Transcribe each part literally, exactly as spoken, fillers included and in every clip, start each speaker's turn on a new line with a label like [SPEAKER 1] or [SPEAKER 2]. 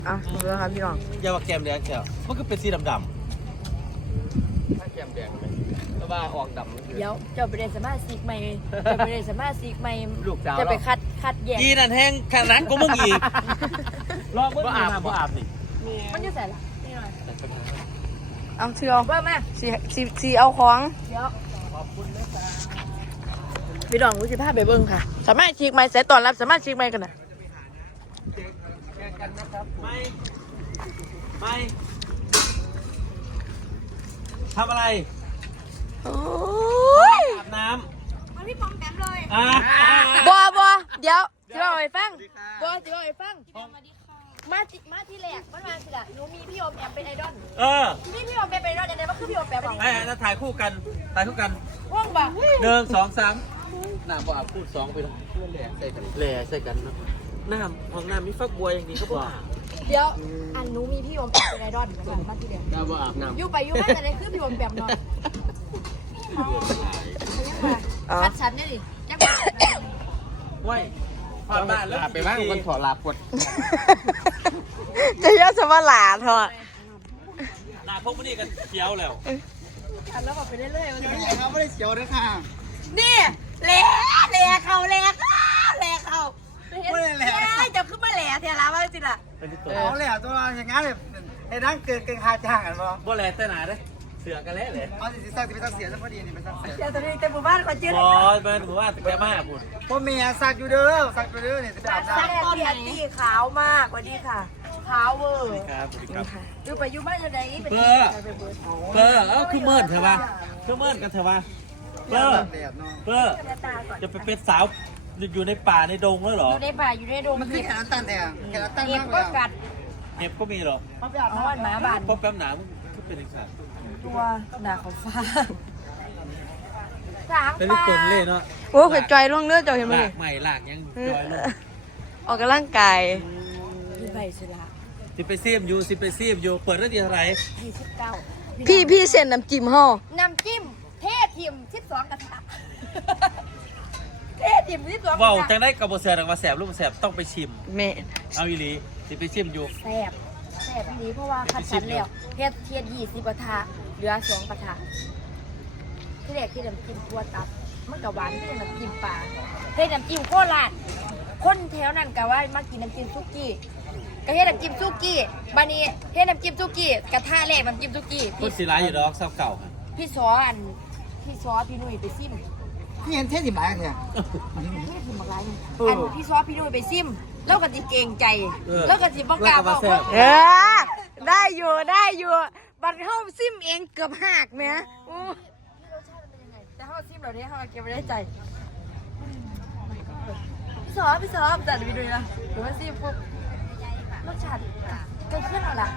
[SPEAKER 1] อ่ะถูกแล้วครับพี่น้อง
[SPEAKER 2] อย่าว่าแก้มแดงแก้วมันก็เป็นสีดำ
[SPEAKER 3] ถ้าแก้มแดงไหมแล้วว่าออกดำ
[SPEAKER 1] เดี๋ยวจะไปเรียนสมาชิกใหม่จะไปเรียนสมาชิกใหม่
[SPEAKER 3] ลูกสาว
[SPEAKER 1] จะไปคัดคัดแยก
[SPEAKER 2] ๆกีนั่นแห้งขนาดกูมึงอีกรอบมึงอาบบ่อาบนี่
[SPEAKER 1] มันอยู่ใส่ละนี่หน่อย
[SPEAKER 4] เอาที่เรา
[SPEAKER 1] ว่าแม่
[SPEAKER 4] สีสีสีเอาของ
[SPEAKER 1] เดี๋ยว
[SPEAKER 4] พี่น้องรู้สิพาไปเบิ่งค่ะ สามารถชิกไม้ใส่ตอนรับสามารถชิกไม้กันนะ
[SPEAKER 2] ไม่ไม่ทำอะไร
[SPEAKER 4] โอ้ย
[SPEAKER 2] อาบน้ำ
[SPEAKER 1] มันพี่ปอมแปมเลย
[SPEAKER 2] อ่า
[SPEAKER 4] บัวบัวเดี๋ยวสิบอกให้ฟังบัวสิบอกให้ฟัง มาที่มาที่แรกมันมาสิละหนูมีพี่โอมแอมเป็นไอดอล
[SPEAKER 2] เออ
[SPEAKER 4] นี่พี่โอมแอมเป็นไอดอลยังไงว่าคือพี่โอมแอมเป็น
[SPEAKER 2] ไอ้แล้วถ่ายคู่กันถ่ายคู่กัน
[SPEAKER 4] ว่องบ่ะ
[SPEAKER 2] หนึ่งสองสาม
[SPEAKER 3] น้ำบ่อาบพูดสองไปแล้วแหล่ใส่กัน
[SPEAKER 2] แหล่ใส่กันเนาะน้ำห้องน้ำมีฟักบัวอย่างนี้ก็บอก
[SPEAKER 4] เดี๋ยวอันหนูมีพี่โอมแอมเป็นไอดอลเหมือนกันมาที่แรก
[SPEAKER 3] น้ำบ่อาบน้ำ
[SPEAKER 4] อยู่ไปอยู่มาแต่ในคือพี่โอมแอมเนาะคัดฉันเนี่ยดิยังไง
[SPEAKER 2] ไว้ผ่านบ้านแล้ว
[SPEAKER 3] อาบไปบ้างมันถอดลาปวด
[SPEAKER 4] จะยอดสมาหลาเถอะ
[SPEAKER 2] หน้าพวกมันนี่กันเขียวแล้ว
[SPEAKER 4] คันแล้วแบบไปเรื่อยๆมัน
[SPEAKER 3] เขาไม่ได้เสียวด้วยค่ะ
[SPEAKER 4] นี่แหล่แหล่เขาแหล่เขาแหล่เขาไม่ได้แหล่จะขึ้นมาแหล่เทียละว่าจริงล่ะ
[SPEAKER 2] เป็นที่ตัว
[SPEAKER 5] เอาเลยอ่ะตัวอย่างงั้นเลยไอ้นั่งเกินเกินคาจ้างกันบ่
[SPEAKER 2] บ่แหล่แต่หนาเด้เสือกันแล้วเลย
[SPEAKER 5] เอาสิสักสิไปสักเสียสักพอดีนี่ไปสักเสีย
[SPEAKER 4] เดี๋ยวตอนนี้เต็มหมู่บ้านคนชื่อบ
[SPEAKER 2] อลเป็นหมู่บ้านแต่แกมากคุณ
[SPEAKER 5] พ่อเมียสักอยู่เด้อสักอยู่เด้อเนี่ยจะไปอาบ
[SPEAKER 4] สัก
[SPEAKER 5] น้ำ
[SPEAKER 4] ตอนไหนตีขาวมากวันนี้ค่ะขาวเวอร์
[SPEAKER 2] ครับสวัสดีครับ
[SPEAKER 4] อยู่ไปอยู่บ้านจะไหนเป็น
[SPEAKER 2] เบอร์เบอร์เอ้าคือเมินเถอะวะคือเมินกันเถอะวะเบอร์
[SPEAKER 5] แดดเนาะ
[SPEAKER 2] เบอร์จะไปเป็นสาวอยู่ในป่าในดงแล้วเหรอ
[SPEAKER 4] อยู่ในป่าอยู่ในโดม
[SPEAKER 5] มันคือแขนตันแท้แขนตัน
[SPEAKER 4] เก็บ
[SPEAKER 5] มากเล
[SPEAKER 4] ก็
[SPEAKER 5] ย
[SPEAKER 4] กัด
[SPEAKER 2] เห็บก็มีเหรอ
[SPEAKER 5] เขาไปอาบ
[SPEAKER 4] อ้อนหมาบ้าน
[SPEAKER 2] เพราะแป๊บหนามึงก็เป็นอีกสัตว์
[SPEAKER 4] ตัวหนาของฟ้าสาง
[SPEAKER 2] เป็นลู
[SPEAKER 4] ป
[SPEAKER 2] ก
[SPEAKER 4] ลา
[SPEAKER 2] ตนเล่เนาะ
[SPEAKER 4] โอ้เผ็ดใจล่วงเนื้อเจ้าเห็นไหม
[SPEAKER 2] ลากใหม่ลากยังจอยลง
[SPEAKER 4] ออกกำลังกายพี่ใบชละ
[SPEAKER 2] สิไปซีมอยู่สิไปซีมอยู่เปิดได้ดีเท่าไหร่
[SPEAKER 4] ยี่สิบเก้า
[SPEAKER 1] พี่พี่เส้นน้ำจิ้มห่อ
[SPEAKER 4] น้ำจิ้มเททิมสิบสองกระทะเททิมสิบสองกระ
[SPEAKER 2] ว้าวจั
[SPEAKER 4] ทะ
[SPEAKER 2] งได้กระบอกแสบกระแสบลูกแสบต้องไปชิม
[SPEAKER 1] แม่
[SPEAKER 2] เอาอีหลีสิไปชิมอยู่
[SPEAKER 4] แซ่บแซ่บดีเพราะว่าคัดสรรแล้วเทศเทียนยี่สิบกระทะเหลือสองกระทะที่แรกที่น้ำจิ้มตัวตับมันกับหวานที่น้ำจิ้มปลาเทน้ำจิ้มโคราชคนแถวนั้นก็ว่ามากินน้ำจิ้มซุกี้กระเทียมน้ำจิ้มซุกี้บานี้เทน้ำจิ้มซุกี้กระทะแรกน้ำจิ้มซุกี้
[SPEAKER 2] คนสีร้ายอยู่ดอกเศร้าเก่าค่ะ
[SPEAKER 4] พี่ซออันพี่ซอพี่นุ่ยไปซิม
[SPEAKER 5] พี่เห็นเท่สิบหลายเนี่ย
[SPEAKER 4] เทถิ่มอะไรอันพี่ซอพี่นุ่ยไปซิมแล้วก็จิเกรงใจแล้วก็จิบอกกล้าบอกว่า
[SPEAKER 1] เออได้อยู่ได้อยู่บัตรเข้าซิมเองเกือบหักแม่อู้
[SPEAKER 4] แต่เขาซิมเราเนี่ยเขาเก็บไว้ได้ใจพี่ซอพี่ซอจัดไปดูนะหรือว่าซิมปุ๊บรสชาติใกล้เคียงแล้วล่ะ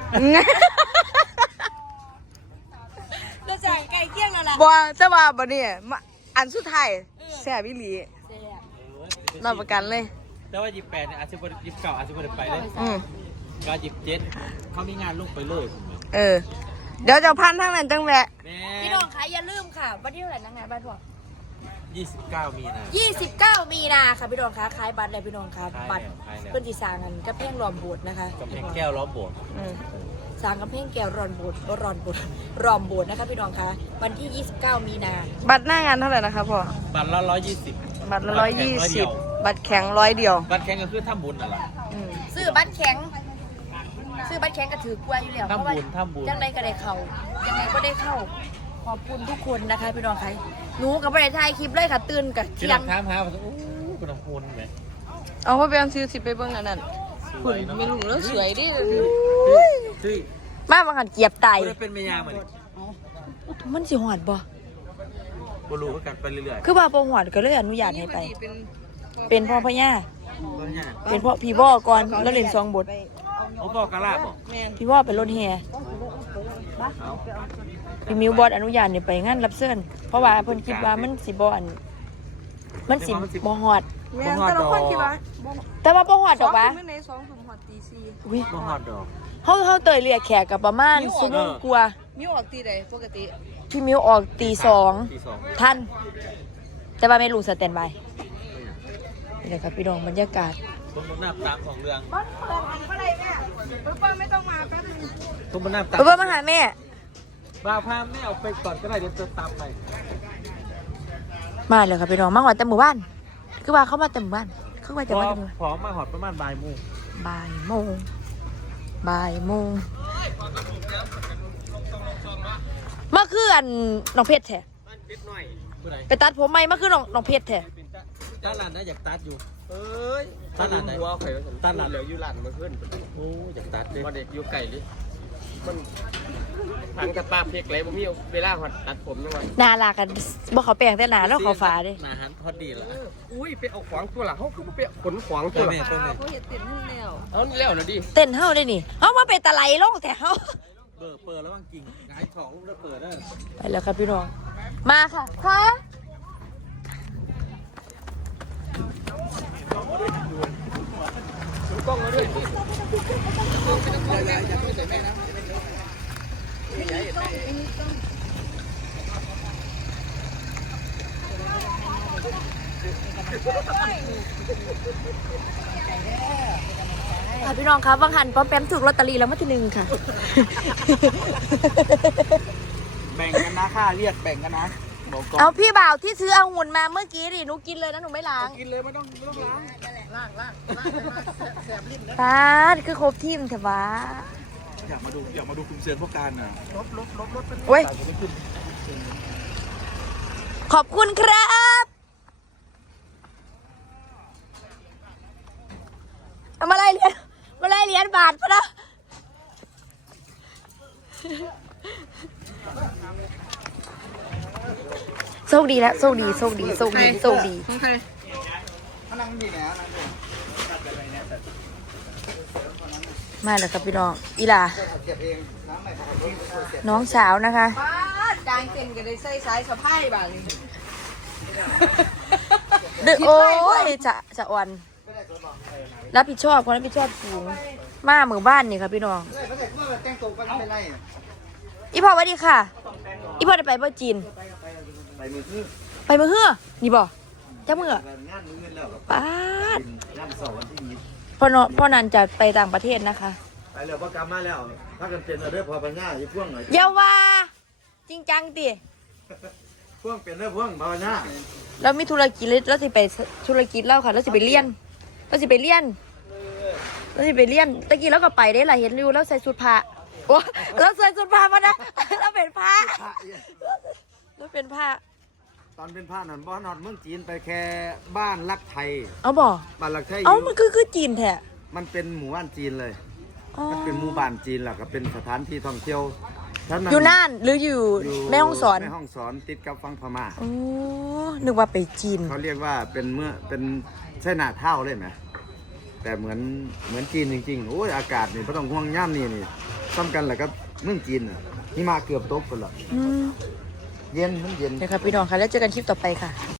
[SPEAKER 4] รสชาติใกล้เคียงแล้วล่ะ
[SPEAKER 1] บัวจะว่าบ่เนี่ยมาอันสุดท้ายแซ่บอีหลีรับประกันเลย
[SPEAKER 2] แต่ว่าหยิบแปดเนี่ยอาจจะบริหยิบเก่าอาจจะบริไปเลย
[SPEAKER 1] อืม
[SPEAKER 2] ก็หยิบเจ็ดเขามีงานลงไปเลย
[SPEAKER 1] เออ เดี๋ยวจะพันทางนั้นจังแหละ
[SPEAKER 2] แม่
[SPEAKER 4] พี่น้องคะอย่าลืมค่ะวันที่เท่าไหร่นะงานบ้านทั่ว
[SPEAKER 2] ยี่สิบเก้ามีนา
[SPEAKER 4] ยี่สิบเก้ามีนาค่ะพี่น้องคะขายบัตรเลยพี่น้องคะ
[SPEAKER 2] ขายแล้ว
[SPEAKER 4] บัตร
[SPEAKER 2] ขายแล้ว
[SPEAKER 4] เพื่อนที่สร้างกันกระเพ่งรอมโบสถ์นะคะ
[SPEAKER 2] กับแพงแก้วล้อมโบสถ์
[SPEAKER 1] อืม
[SPEAKER 4] สร้างกระเพ่งแก้วรอนโบสถ์ก็รอนโบสถ์รอมโบสถ์นะคะพี่น้องคะวันที่ยี่สิบเก้ามีนา
[SPEAKER 1] บัตรหน้างานเท่าไหร่นะคะพ่อ
[SPEAKER 2] บัตรละร้อยยี่สิบ
[SPEAKER 1] บัตรละร้อยยี่สิบบัตรแข็งร้อยเดียว
[SPEAKER 2] บัตรแข่งก็คือทำบุญน่ะล่ะ
[SPEAKER 1] อืม
[SPEAKER 4] ซื้อบัตรแข็งซื้อบัตรแข็งก็ถือกล้วยอยู่แล้วเพราะว่า
[SPEAKER 2] ทำบุญทำบุญ
[SPEAKER 4] ยังไงก็ได้เข้ายังไงก็ได้เข้าขอบคุณทุกคนนะคะพี่น้องคะหนูกับประเทศไทยคลิปเลยค่ะตื่นกับ
[SPEAKER 2] ที่
[SPEAKER 4] เที่ย
[SPEAKER 2] เรา
[SPEAKER 4] ง
[SPEAKER 2] ถามหาว่าโอ้คุณน้ำพุนไหม
[SPEAKER 1] เอาพ่อไปเอาซื้อสิไปเบิ่งอันนั้น
[SPEAKER 2] ส
[SPEAKER 1] คุ
[SPEAKER 2] ว
[SPEAKER 1] ณ
[SPEAKER 2] ยเนาะ
[SPEAKER 1] ไม่รู้แล้วสวยดิ
[SPEAKER 2] เฮ้ย
[SPEAKER 1] มาบางหันเกียบไต
[SPEAKER 2] คุณได้เป็นเมียเหมือน
[SPEAKER 1] มันสิหอดบ่
[SPEAKER 2] กูรู้กันไปเรื่อย
[SPEAKER 1] คือว่าบ่หอดก็เลยอนุญาตให้ไป เป็นพ่อพญา
[SPEAKER 2] ๆตัวเนี้ย
[SPEAKER 1] เป็นพ่อพี่บ่อก่อนแล้วเล่นสองบท
[SPEAKER 2] โอ้บอกกะลาบบอก
[SPEAKER 1] พี่บ่อเป็นรถแห่
[SPEAKER 2] เอา
[SPEAKER 1] พี่มิวบอสอนุญาตให้ไปงานรับเชิญเพราะว่าเพิ่นคิดว่ามันสิบ่อันมันสิบ่ฮอด
[SPEAKER 2] บ่ฮอดดอก
[SPEAKER 1] แต่ว่าบ่ฮอดดอกวะ
[SPEAKER 2] อุ้ยบ่ฮอดดอก
[SPEAKER 1] เฮาเฮาเตยเรียกแขกกับประมาณชั่วโมงกว่า
[SPEAKER 4] มิวออกตีใดปกติ
[SPEAKER 1] พี่มิวออกตีสอง
[SPEAKER 2] ที่สอง
[SPEAKER 1] ท่านแต่ว่าไม่รู้สแตนบายนี่แหละครับพี่น้องบรรยากาศ
[SPEAKER 2] ตุ้มน้ำตามของเรื่อง
[SPEAKER 4] บ้านเปิดหันก็ได้แม่เปิ้ลไม่ต้องมาก็ได้
[SPEAKER 2] ตุ้มน้ำตาม
[SPEAKER 1] เปิ้ลมาหาแม่
[SPEAKER 2] บ้าพาแม่เอาไปก่อนก็ได้เดี๋ยวจะตามไป
[SPEAKER 1] มาเลยค่ะพี่น้องมาหอดแต่หมู่บ้านคือว่าเขามาแต่หมู่บ้านคือว่า
[SPEAKER 2] พ
[SPEAKER 1] จะ
[SPEAKER 2] อ
[SPEAKER 1] มาแต่หมู่
[SPEAKER 2] พอมาหอดประมาณบ่ายโมง
[SPEAKER 1] บ่ายโมงบ่ายโมงมาคืออันน้องเพชรแท้
[SPEAKER 3] นิดหน่อย
[SPEAKER 2] ผู้ใด
[SPEAKER 1] ไปตัดผมไหมมาคือน้องน้องเพชรแท้
[SPEAKER 2] ตาหลานนะอยากตัดอยู่
[SPEAKER 3] เอ้ย
[SPEAKER 2] ตาหลานไหน
[SPEAKER 3] หัวไข่ตา
[SPEAKER 2] ตา
[SPEAKER 3] ห
[SPEAKER 2] ห
[SPEAKER 3] ลา
[SPEAKER 2] ลาน น
[SPEAKER 3] เหลืออยู่หลานมาขึ้น
[SPEAKER 2] โอ้อยากตัดเลย
[SPEAKER 3] ว่าเด็กอยู่ไก่ลิมันทางกับป้าเพกเลยผมมีเวลาหอดตัดผมยังไง
[SPEAKER 1] หนาลากันบ่เขาแปลงแต่หนาแล้วเขาฟ้าเด้
[SPEAKER 2] หนาหันพอดีละ
[SPEAKER 3] อุ้ยไปเอาขวางตัวหลังเขาคือไปขนขวาง
[SPEAKER 2] ไป
[SPEAKER 3] ตัว
[SPEAKER 2] แม่ไปแม่
[SPEAKER 3] เอานี่แล้วนะดิ
[SPEAKER 1] เต้นเฮาได้นี่เฮามาเป็นตะไลลงแต่เฮา
[SPEAKER 2] เปิดเปิดแล้วบางกิ่งหงายท้องลูกแล้วเปิดได้
[SPEAKER 1] ไปแล้วครับพี่น้องมาค่ะค่ะค่ะพี่น้องครับวังหันป้อมแปมถูกลอตเตอรี่แล้วมาที่หนึ่งค่ะ
[SPEAKER 5] แบ่งกันนะค่าเรียกแบ่งกันนะบอกก่อน
[SPEAKER 1] เอาพี่บ่าวที่ซื้อองุ่นมาเมื่อกี้ดิหนูกินเลยนะหนูไม่ล้าง
[SPEAKER 5] กินเลยไม่ต้องไม่ต้องล้างล้างล้างล้างมาแสบลิ้นนะ
[SPEAKER 1] ตาดคือครบทีมเถอะวะ
[SPEAKER 5] อยากมาดูอยากมาดูคุณเซียนพวกการน่ะลบลบลบลบ
[SPEAKER 1] โอ้ยขอบคุณครับเอามาไล่เหรียญมาไล่เหรียญบาทปะนะโชคดีแล้วโชคดีโชคดีโชคดีโชคดี
[SPEAKER 5] มานั่งดีนะนั่งดี
[SPEAKER 1] มาเลยครับพี่น้องอีหลา
[SPEAKER 5] เก็บเองน้ำใหม่ของพี่เก็บ
[SPEAKER 1] น้องสาวนะคะ
[SPEAKER 4] จางเต็มกันได้ใส่สายสะพายบ้าง
[SPEAKER 1] ดึกโอ้ยจะจะอ่อนรับผิดชอบคนรับผิดชอบสูงมาหมู่บ้านนี่ครับพี่น้อง
[SPEAKER 5] เฮ้ยเขาแต่เมื่อแต่งตัวกันเป็นไร
[SPEAKER 1] อีพ่อสวัสดีค่ะ อีพ่อได้ไปเมื่อจีน
[SPEAKER 5] ไปมือคือ
[SPEAKER 1] ไปเมื่อเฮือนี่บ่จ้าเมื่อง
[SPEAKER 5] านมือเงินแล้ว
[SPEAKER 1] ป้าด
[SPEAKER 5] งานสองวันที่นี้
[SPEAKER 1] พ่อนพ่อนันจะไปต่างประเทศนะคะ
[SPEAKER 5] ไปแล้วก็กลับมาแล้วถ้ากันเป็นเด้อพอไปง่ายอีพ่วงหน่อย
[SPEAKER 1] เยาว่าจริงจังติ
[SPEAKER 5] พ่วงเป็นเด้อพ่วงภาวนา
[SPEAKER 1] เรามีธุรกิจเลยเราสิไปธุรกิจเราค่ะเราสิไปเรียนเราสิไปเรียนเราสิไปเรียนตะกี้เราก็ไปได้หลายเห็นอยู่แล้วใส่ชุดผ้าโอ้เราใส่ชุดผ้ามานะเราเป็นผ้าเราเป็นผ้า
[SPEAKER 5] ตอนเป็นผ้าหนอนบ่อนอนเมืองจีนไปแค่บ้านรักไทย
[SPEAKER 1] เอาบ่
[SPEAKER 5] บ้านรักไทย
[SPEAKER 1] เอามันคือคือจีนแท้
[SPEAKER 5] มันเป็นหมู่บ้านจีนเลย
[SPEAKER 1] อ๋อ
[SPEAKER 5] มันเป็นหมู่บ้านจีนแหละก็เป็นสถานที่ท่องเที่ยวท่าน
[SPEAKER 1] อยู่น่านหรืออยู่แม่ฮ่องสอน
[SPEAKER 5] แม่ห้องสอนติดกับฝั่งพม่า
[SPEAKER 1] โอ้นึกว่าไปจีน
[SPEAKER 5] เขาเรียกว่าเป็นเมื่อเป็นใช่หน้าเท่าเลยไหมแต่เหมือนเหมือนจีนจริงๆโอ้ยอากาศนี่ไม่ต้องห่วงย่ำนี่นี่ซ้ำกันแหละก็เมืองจีนน่ะนี่มาเกือบตกคนละ
[SPEAKER 1] อืม
[SPEAKER 5] เย็นมันเย็น
[SPEAKER 1] เดี๋ยวครับพี่น้องค่ะแล้วเจอกันคลิปต่อไปค่ะ